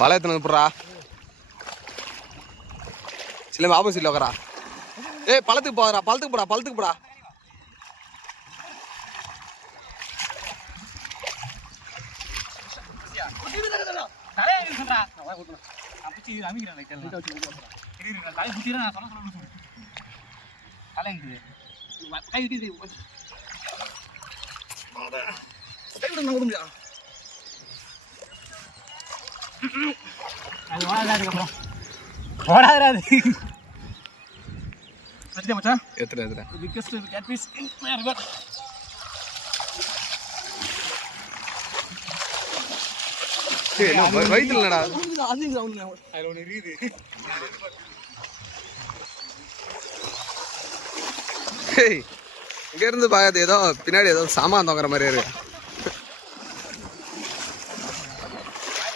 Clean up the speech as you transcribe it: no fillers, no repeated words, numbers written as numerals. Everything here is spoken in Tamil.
வலை எத்தனை போடுறா சில ஆப்போசிட்ல உக்கறா. ஏய் பழத்துக்கு போறா, பழத்துக்கு போடா. வயிற்றுலடா இங்க இருந்து பார்க்காது ஏதோ பின்னாடி ஏதோ சாமான் தொங்குற மாதிரி இருக்கு.